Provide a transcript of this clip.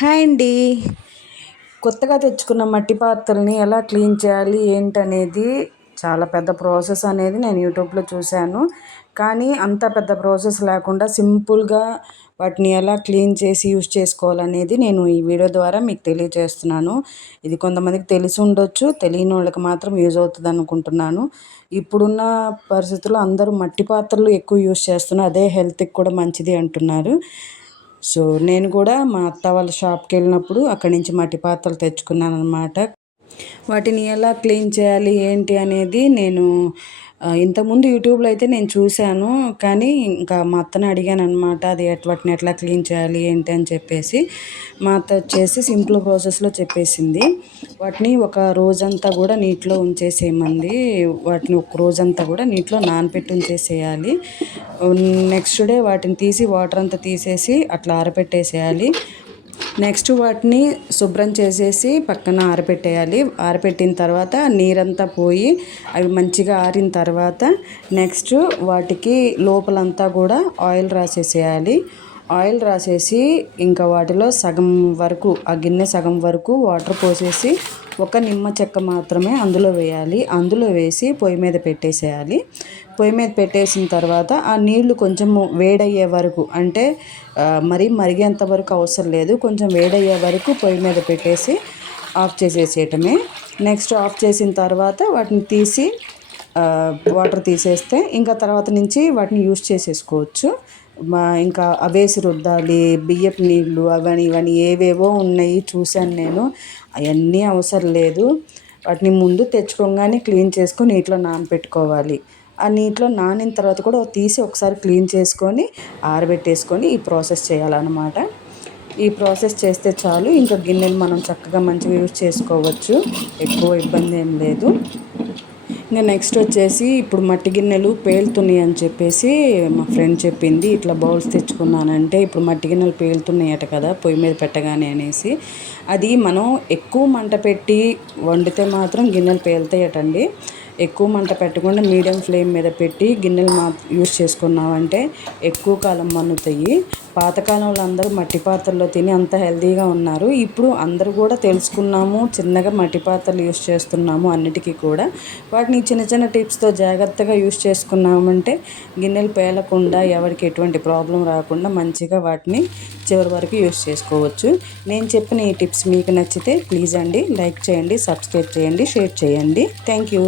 Hi అండి. కొత్తగా తెచ్చుకున్న మట్టి పాత్రలని ఎలా క్లీన్ చేయాలి ఏంటనేది చాలా పెద్ద ప్రాసెస్ అనేది నేను యూట్యూబ్లో చూశాను. కానీ అంత పెద్ద ప్రాసెస్ లేకుండా సింపుల్గా వాటిని ఎలా క్లీన్ చేసి యూజ్ చేసుకోవాలనేది నేను ఈ వీడియో ద్వారా మీకు తెలియజేస్తున్నాను. ఇది కొంతమందికి తెలిసి ఉండొచ్చు, తెలియని వాళ్ళకి మాత్రం యూజ్ అవుతుంది అనుకుంటున్నాను. ఇప్పుడున్న పరిస్థితుల్లో అందరూ మట్టి పాత్రలు ఎక్కువ యూజ్ చేస్తున్నారు, అదే హెల్త్కి కూడా మంచిది అంటున్నారు. సో నేను కూడా మా అత్త వాళ్ళ షాప్కి వెళ్ళినప్పుడు అక్కడి నుంచి మట్టి పాత్రలు తెచ్చుకున్నాను అనమాట. వాటిని ఎలా క్లీన్ చేయాలి ఏంటి అనేది నేను ఇంతకుముందు యూట్యూబ్లో అయితే నేను చూశాను. కానీ ఇంకా మా అత్తని అడిగాను అనమాట, అది వాటిని ఎట్లా క్లీన్ చేయాలి ఏంటి అని చెప్పేసి. మా అత్త వచ్చేసి సింపుల్ ప్రాసెస్లో చెప్పేసింది. వాటిని ఒక రోజంతా కూడా నీటిలో ఉంచేసేయమంది. వాటిని ఒక రోజంతా కూడా నీటిలో నానపెట్టి ఉంచేసేయాలి. నెక్స్ట్ డే వాటిని తీసి వాటర్ అంతా తీసేసి అట్లా ఆరబెట్టేసేయాలి. నెక్స్ట్ వాటిని శుభ్రం చేసేసి పక్కన ఆరబెట్టేయాలి. ఆరబెట్టిన తర్వాత నీరంతా పోయి అవి మంచిగా ఆరిన తర్వాత నెక్స్ట్ వాటికి లోపలంతా కూడా ఆయిల్ రాసేసేయాలి. ఆయిల్ రాసేసి ఇంకా వాటిలో సగం వరకు, ఆ గిన్నె సగం వరకు వాటర్ పోసేసి ఒక నిమ్మ చెక్క మాత్రమే అందులో వేయాలి. అందులో వేసి పొయ్యి మీద పెట్టేసేయాలి. పొయ్యి మీద పెట్టేసిన తర్వాత ఆ నీళ్లు కొంచెం వేడయ్యే వరకు, అంటే మరీ మరిగేంత వరకు అవసరం లేదు, కొంచెం వేడయ్యే వరకు పొయ్యి మీద పెట్టేసి ఆఫ్ చేసేసేయటమే. నెక్స్ట్ ఆఫ్ చేసిన తర్వాత వాటిని తీసి వాటర్ తీసేస్తే ఇంకా తర్వాత నుంచి వాటిని యూస్ చేసేసుకోవచ్చు. ఇంకా అవేసి రుద్దాలి, బియ్యపు నీళ్ళు అవని ఇవని ఏవేవో ఉన్నాయి చూశాను నేను. అవన్నీ అవసరం లేదు. వాటిని ముందు తెచ్చుకోగానే క్లీన్ చేసుకొని నీటిలో నానబెట్టుకోవాలి. ఆ నీటిలో నానిన తర్వాత కూడా తీసి ఒకసారి క్లీన్ చేసుకొని ఆరబెట్టేసుకొని ఈ ప్రాసెస్ చేయాలన్నమాట. ఈ ప్రాసెస్ చేస్తే చాలు, ఇంకా గిన్నెలు మనం చక్కగా మంచిగా యూజ్ చేసుకోవచ్చు. ఎక్కువ ఇబ్బంది ఏం లేదు. ఇంకా నెక్స్ట్ వచ్చేసి ఇప్పుడు మట్టి గిన్నెలు పేలుతున్నాయి అని చెప్పేసి మా ఫ్రెండ్ చెప్పింది. ఇట్లా బౌల్స్ తెచ్చుకున్నానంటే ఇప్పుడు మట్టి గిన్నెలు పేలుతున్నాయట కదా పొయ్యి మీద పెట్టగానే అనేసి. అది మనం ఎక్కువ మంట పెట్టి వండితే మాత్రం గిన్నెలు పేలుతాయటండి. ఎక్కువ మంట పెట్టకుండా మీడియం ఫ్లేమ్ మీద పెట్టి గిన్నెలు యూస్ చేసుకున్నామంటే ఎక్కువ కాలం మన్నుతాయి. పాతకాలంలో అందరూ మట్టి పాత్రల్లో తిని అంత హెల్తీగా ఉన్నారు. ఇప్పుడు అందరూ కూడా తెలుసుకున్నాము, చిన్నగా మట్టి పాత్రలు యూస్ చేస్తున్నాము అన్నిటికీ కూడా. వాటిని చిన్న చిన్న టిప్స్తో జాగ్రత్తగా యూస్ చేసుకున్నామంటే గిన్నెలు పేలకుండా, ఎవరికి ఎటువంటి ప్రాబ్లం రాకుండా మంచిగా వాటిని చివరి వరకు యూస్ చేసుకోవచ్చు. నేను చెప్పిన ఈ టిప్స్ మీకు నచ్చితే ప్లీజ్ అండి లైక్ చేయండి, సబ్స్క్రైబ్ చేయండి, షేర్ చేయండి. Thank you.